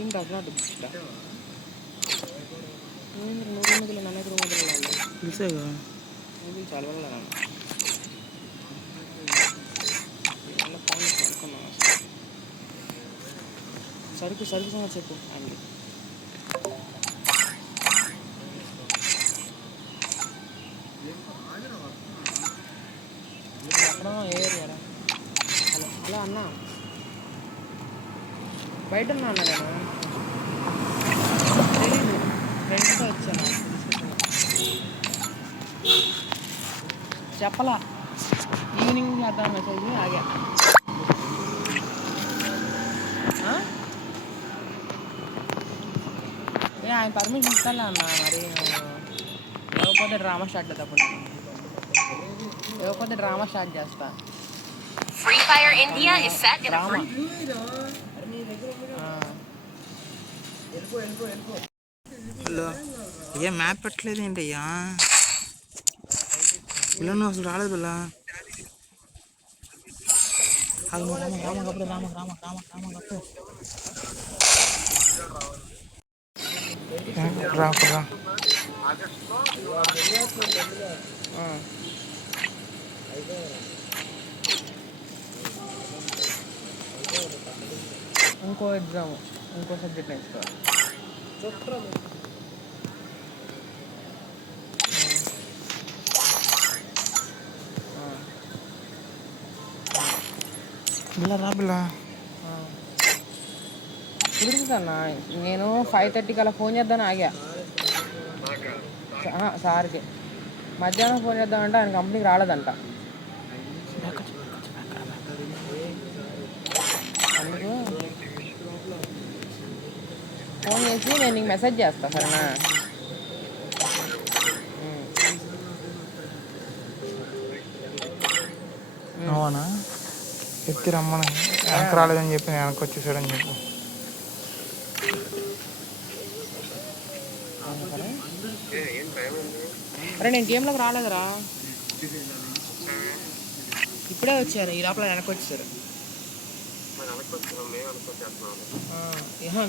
team does not exist. నూరు ఎనిమిదిలో నన్ను ఎదురు వదలాలి తెలుసేగా ఇది చాలా వల్ల అనుకున్నాను సరుకు సంగతి చెప్పు అండి ఎక్కడ ఏ ఏరియారా హలో అన్న బయట ఉన్నా అన్న నేను తెలీదు ఫ్రెండ్స్తో వచ్చాను చెప్పలా ఈవినింగ్ చేద్దాం మెసేజ్ ఆగా ఆయన పర్మిషన్ ఇస్తాలే అన్న మరి లేకపోతే డ్రామా స్టార్ట్ చేద్దాం లేకపోతే డ్రామా స్టార్ట్ చేస్తా Free Fire India is set in a free hello A map పెట్టలేదు ఏంటి అయ్యా ఇలా నువ్వు అసలు రాలేదు పిల్ల రాకురా ఇంకో ఎగ్జామ్ ఇంకో సబ్జెక్ట్ నేర్చుకోవాలి బిల్ల రా బిల్ల కుదురుతుందన్నా నేను 5:30కి అలా ఫోన్ చేద్దాను ఆగా సార్కి మధ్యాహ్నం ఫోన్ చేద్దామంటే ఆయన కంపెనీకి రాలేదంట అందుకు ఫోన్ చేసి నేను నీకు మెసేజ్ చేస్తా సరేనా అవునా ఎత్తి రమ్మని వెనక రాలేదని చెప్పి నేను వెనక్కి వచ్చేసాడని చెప్పు అరే నేను గేమ్లోకి రాలేదురా ఇప్పుడే వచ్చారు ఈ లోపల వెనక్కి వచ్చారు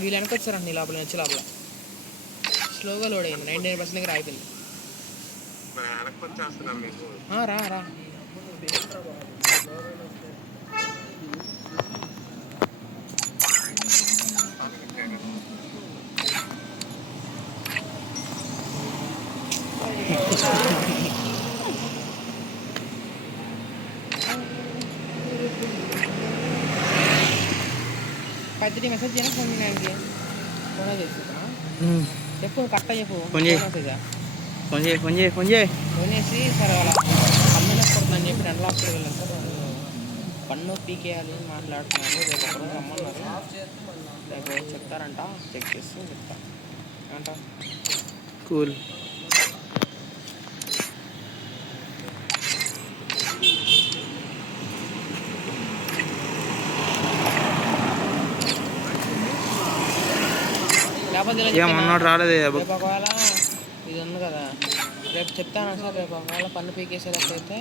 వీళ్ళు వెనక్కి వచ్చారంట నీ లోపల వచ్చే లోపల స్లోగా లోడ్ అయింది 99% దగ్గర అయిపోయింది రా రా పెద్దది మెసేజ్ చేయను ఫోన్ చేయడానికి ఫోన్ చేస్తున్నా చెప్పు కరెక్ట్గా చెప్పు ఫోన్ చేసి సరే అలా అమ్మాయి పడుతుందని చెప్పి 2 లాక్స్కి వెళ్ళాను సార్ పన్ను పీకేయాలి మాట్లాడుతున్నారు రేపు ఒకరోజు రమ్మన్నారు రేపు చెప్తారంట చెక్ చేసి చెప్తా అంట కూల్ లేకపోతే రాలేదు రేపు ఒకవేళ ఇది ఉంది కదా రేపు చెప్తాను సార్ రేపు ఒకవేళ పన్ను పీకేసేటప్పుడు అయితే